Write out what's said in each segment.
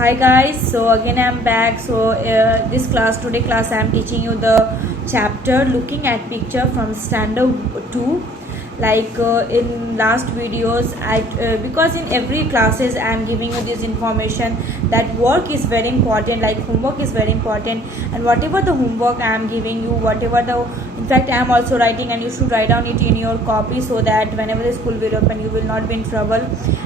Hi guys, so again I'm back. This class today class I'm teaching you the chapter looking at picture from standard 2. In last videos, because in every classes I'm giving you this information that work is very important, like homework is very important, and whatever the homework I'm giving you, whatever the in fact I'm also writing, and you should write down it in your copy so that whenever the school will open you will not be in trouble.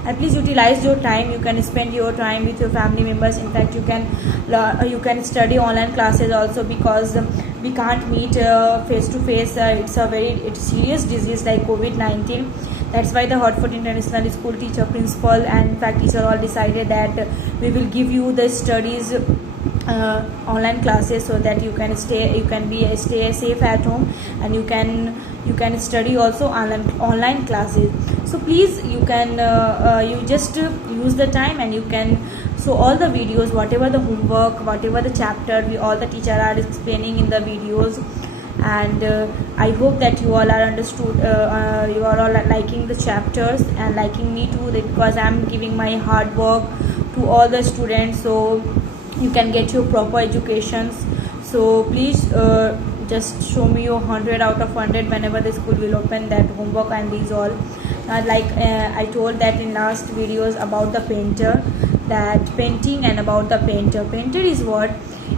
And please utilize your time. You can spend your time with your family members. In fact, you can study online classes also, because we can't meet face to face. It's serious disease like COVID-19. That's why the Hartford International School teacher, principal, and in fact teacher all decided that we will give you the studies online classes so that you can stay safe at home, and you can study also online classes. So please, you just use the time, and you can, so all the videos, whatever the homework, whatever the chapter, all the teacher are explaining in the videos. And I hope that you all are understood, you are all liking the chapters and liking me too, because I'm giving my hard work to all the students, so you can get your proper educations. So please just show me your 100 out of 100 whenever the school will open, that homework and these all. I told that in last videos about the painter, that painting, and about the painter is what,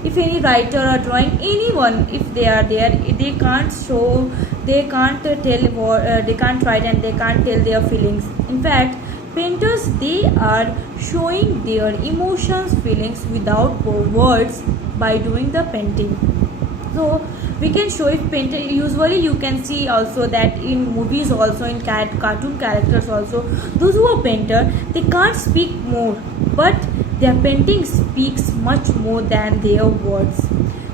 if any writer or drawing, anyone, if they are there, they can't show, they can't tell what, they can't write, and they can't tell their feelings. In fact, painters, they are showing their emotions, feelings without words by doing the painting. So we can show it painter. Usually you can see also that in movies also, in cartoon characters also, those who are painter, they can't speak more, but their painting speaks much more than their words.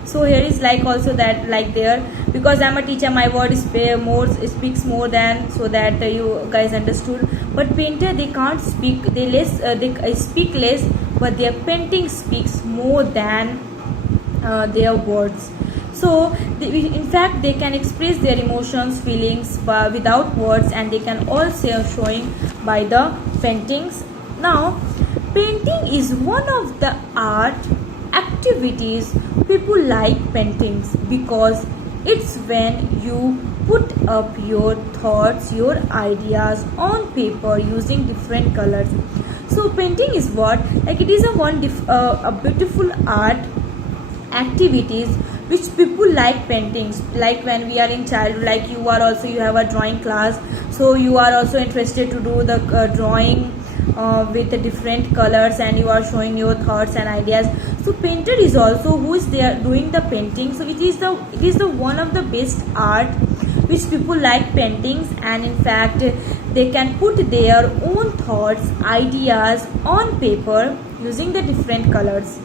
So here is like also that, like there, because I'm a teacher, my word is speaks more than, so that you guys understood. But painter, they can't speak, they speak less, but their painting speaks more than their words. So in fact they can express their emotions, feelings without words, and they can also showing by the paintings. Now, painting is one of the art activities people like paintings, because it's when you put up your thoughts, your ideas on paper using different colors. So painting is what, like it is a beautiful art activities which people like paintings. Like when we are in childhood, like you have a drawing class, so you are also interested to do the drawing with the different colors, and you are showing your thoughts and ideas. So painter is also who is there doing the painting. So it is the one of the best art which people like paintings, and in fact they can put their own thoughts, ideas on paper using the different colors,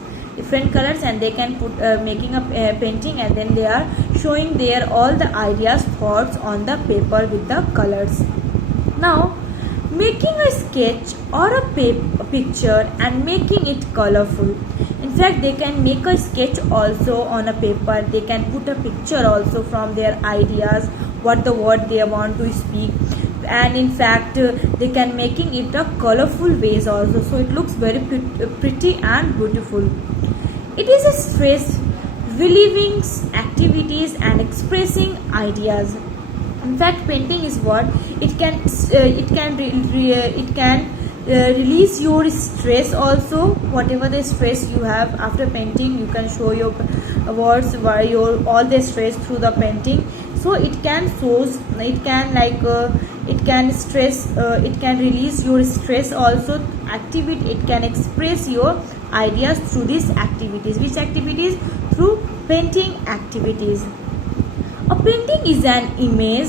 and they can put making a painting, and then they are showing their all the ideas, thoughts on the paper with the colors. Now, making a sketch or a picture and making it colorful. In fact, they can make a sketch also on a paper. They can put a picture also from their ideas, what the word they want to speak, and in fact they can making it a colorful ways also, so it looks very pretty and beautiful. It is a stress relieving activities and expressing ideas. In fact, painting is what, it can release your stress also. Whatever the stress you have after painting, you can show your words by your all the stress through the painting. So it can it can release your stress also. It can express your ideas through these activities. Which activities? Through painting activities. A painting is an image,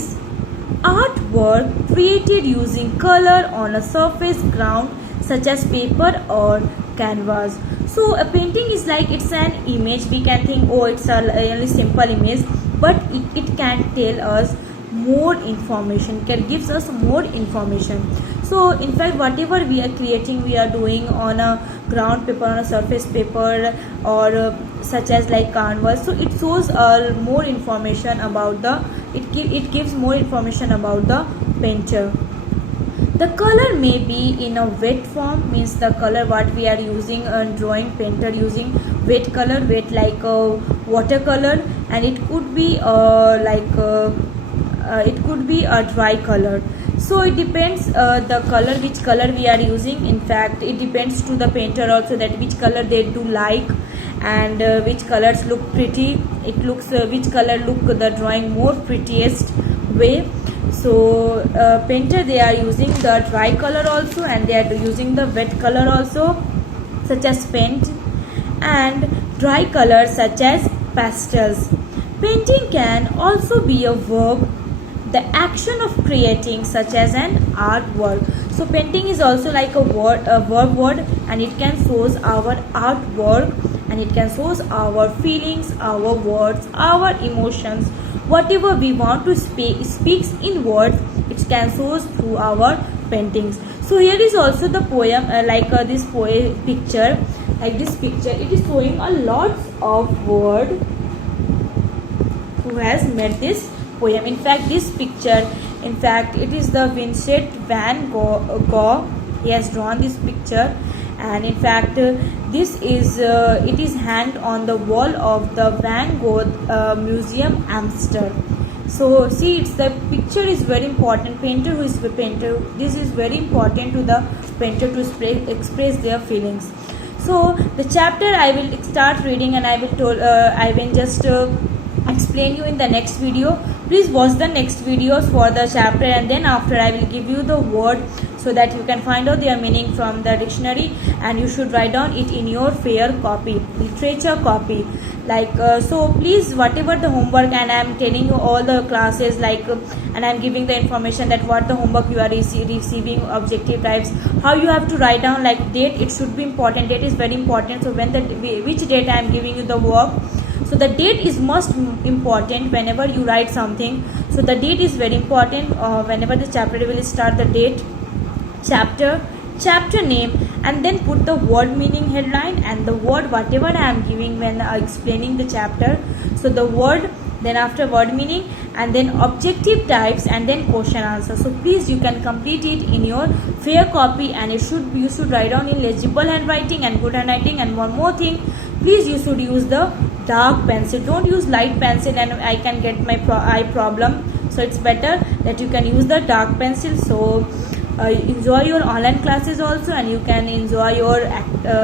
artwork created using color on a surface ground such as paper or canvas. So a painting is like, it's an image. We can think, oh, it's a really simple image, but it can tell us more information, can gives us more information. So in fact, whatever we are creating, we are doing on a ground paper, on a surface paper, or such as like canvas, so it shows more information about the, it gives more information about the painter. The color may be in a wet form, means the color what we are using drawing, painter using wet color, wet like watercolor, and it could be it could be a dry color. So it depends the color, which color we are using. In fact, it depends to the painter also, that which color they do like, and which colors look pretty. It looks which color look the drawing more prettiest way. So painter, they are using the dry color also, and they are using the wet color also, such as paint, and dry colors such as pastels. Painting can also be a verb, the action of creating, such as an artwork. So painting is also like a verb word, and it can shows our artwork, and it can shows our feelings, our words, our emotions, whatever we want to speaks in words, it can shows through our paintings. So here is also the poem, this picture, like this picture, it is showing a lots of word who has made this poem. In fact, this picture, in fact, it is the Vincent van Gogh. He has drawn this picture, and in fact, this is it is hanged on the wall of the Van Gogh Museum, Amsterdam. So see, it's the picture is very important. Painter, who is the painter, this is very important to the painter to express their feelings. So the chapter I will start reading, and I will just explain you in the next video. Please watch the next videos for the chapter, and then after I will give you the word, so that you can find out their meaning from the dictionary, and you should write down it in your fair copy, literature copy. So please, whatever the homework, and I am telling you all the classes, and I am giving the information that what the homework you are receiving, objective types, how you have to write down, like date, it should be important, date is very important. So when which date I am giving you the work, so the date is most important whenever you write something. So the date is very important whenever the chapter will start, the date, chapter name, and then put the word meaning headline, and the word whatever I am giving when explaining the chapter. So the word, then after word meaning, and then objective types, and then question answer. So please, you can complete it in your fair copy, and you should write down in legible handwriting and good handwriting. And one more thing, please, you should use the dark pencil, don't use light pencil, and I can get my eye problem. So it's better that you can use the dark pencil. So enjoy your online classes also, and you can enjoy your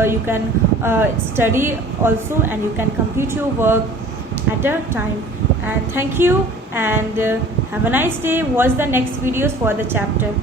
you can study also, and you can complete your work at a time. And thank you, and have a nice day. Watch the next videos for the chapter.